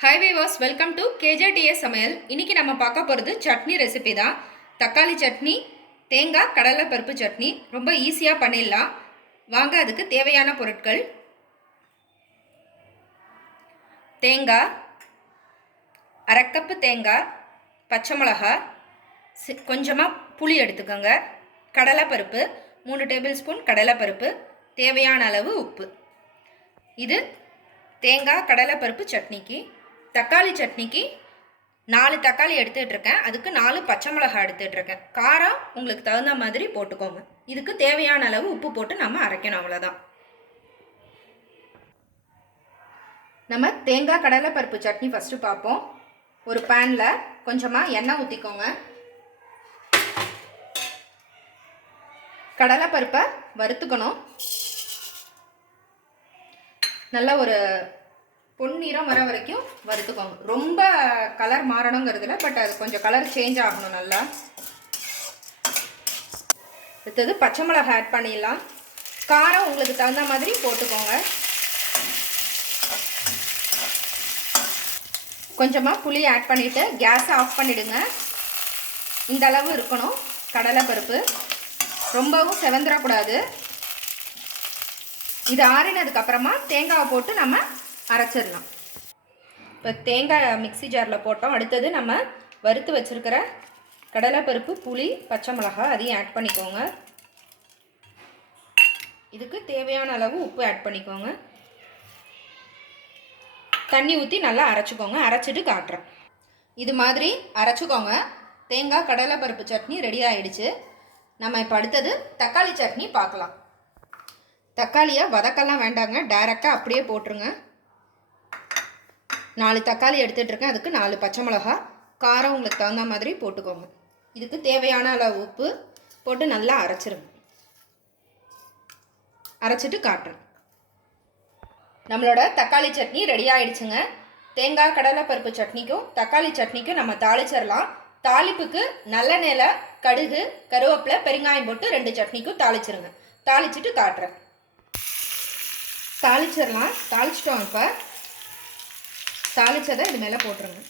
Highway வாஸ் welcome to KJDS சமையல். இன்னைக்கு நம்ம பார்க்க போகிறது சட்னி ரெசிபி தான். தக்காளி சட்னி தேங்காய் கடலைப்பருப்பு சட்னி. ரொம்ப ஈஸியாக பண்ணிடலாம். வாங்க அதுக்கு தேவையான பொருட்கள். தேங்காய் அரைக்கப்பு தேங்காய் பச்சை மிளகா சி- கொஞ்சமாக புளி எடுத்துக்கோங்க. கடலைப்பருப்பு மூணு டேபிள் ஸ்பூன் கடலைப்பருப்பு தேவையான அளவு உப்பு. இது தேங்காய் கடலைப்பருப்பு சட்னிக்கு. தக்காளி சட்னிக்கு நாலு தக்காளி எடுத்துகிட்ருக்கேன். அதுக்கு நாலு பச்சை மிளகாய் எடுத்துகிட்ருக்கேன். காரம் உங்களுக்கு தகுந்த மாதிரி போட்டுக்கோங்க. இதுக்கு தேவையான அளவு உப்பு போட்டு நம்ம அரைக்கணும் அவ்வளோதான். நம்ம தேங்காய் கடலைப்பருப்பு சட்னி ஃபஸ்ட்டு பார்ப்போம். ஒரு பேனில் கொஞ்சமாக எண்ணெய் ஊற்றிக்கோங்க கடலைப்பருப்பை வறுத்துக்கணும். நல்ல ஒரு பொன்னிறம் வர வரைக்கும் வறுத்துக்கோங்க. ரொம்ப கலர் மாறணுங்கிறதுல பட் அது கொஞ்சம் கலர் சேஞ்ச் ஆகணும் நல்லா. அடுத்தது பச்சை மிளகாய் ஆட் பண்ணிடலாம். காரம் உங்களுக்கு தகுந்த மாதிரி போட்டுக்கோங்க. கொஞ்சமாக புளி ஆட் பண்ணிவிட்டு கேஸை ஆஃப் பண்ணிவிடுங்க இந்த அளவு இருக்கணும் கடலைப்பருப்பு ரொம்பவும் செவந்துடக்கூடாது இது ஆறினதுக்கப்புறமா தேங்காவை போட்டு நம்ம அரைச்சிடலாம். இப்போ தேங்காய் மிக்ஸி ஜாரில் போட்டோம். அடுத்தது நம்ம வறுத்து வச்சுருக்கிற கடலைப்பருப்பு புளி பச்சை மிளகாய் அதையும் ஆட் பண்ணிக்கோங்க. இதுக்கு தேவையான அளவு உப்பு ஆட் பண்ணிக்கோங்க. தண்ணி ஊற்றி நல்லா அரைச்சிக்கோங்க. அரைச்சிட்டு காட்டுறேன். இது மாதிரி அரைச்சிக்கோங்க. தேங்காய் கடலைப்பருப்பு சட்னி ரெடி ஆகிடுச்சு நம்ம இப்போ அடுத்தது தக்காளி சட்னி பார்க்கலாம். தக்காளியை வதக்கெல்லாம் வேண்டாங்க. டைரெக்டாக அப்படியே போட்டுருங்க. நாலு தக்காளி எடுத்துகிட்ருக்கேன் அதுக்கு நாலு பச்சை மிளகா காரம் உங்களுக்கு தகுந்த மாதிரி போட்டுக்கோங்க. இதுக்கு தேவையான அளவு உப்பு போட்டு நல்லா அரைச்சிருங்க. அரைச்சிட்டு காட்டுறேன் நம்மளோட தக்காளி சட்னி ரெடி ஆயிடுச்சுங்க. தேங்காய் கடலைப்பருப்பு சட்னிக்கும் தக்காளி சட்னிக்கும் நம்ம தாளிச்சிடலாம். தாளிப்புக்கு நல்லெண்ணெயில் கடுகு கருவேப்பிலை பெருங்காயம் போட்டு ரெண்டு சட்னிக்கும் தாளிச்சிருங்க. தாளிச்சிட்டு காட்டுறேன். தாளிச்சிடலாம். தாளிச்சிட்டோம் இப்போ. தாளிச்சதை இது மேலே போட்டுருங்க.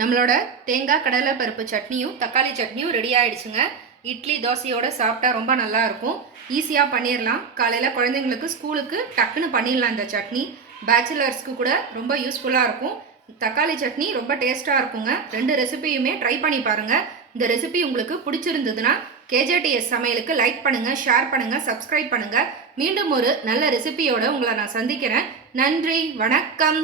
நம்மளோட தேங்காய் கடலை பருப்பு சட்னியும் தக்காளி சட்னியும் ரெடி ஆகிடுச்சுங்க இட்லி தோசையோடு சாப்பிட்டா ரொம்ப நல்லாயிருக்கும் ஈஸியாக பண்ணிடலாம் காலையில் குழந்தைங்களுக்கு ஸ்கூலுக்கு டக்குன்னு பண்ணிடலாம் இந்த சட்னி. பேச்சுலர்ஸ்க்கு கூட ரொம்ப யூஸ்ஃபுல்லாக இருக்கும். தக்காளி சட்னி ரொம்ப டேஸ்ட்டாக இருக்குங்க. ரெண்டு ரெசிபியுமே ட்ரை பண்ணி பாருங்கள் இந்த ரெசிபி உங்களுக்கு பிடிச்சிருந்ததுன்னா கேஜேடிஎஸ் சமையலுக்கு லைக் பண்ணுங்கள் ஷேர் பண்ணுங்கள் சப்ஸ்கிரைப் பண்ணுங்கள் மீண்டும் ஒரு நல்ல ரெசிபியோட உங்களை நான் சந்திக்கிறேன். நன்றி வணக்கம்.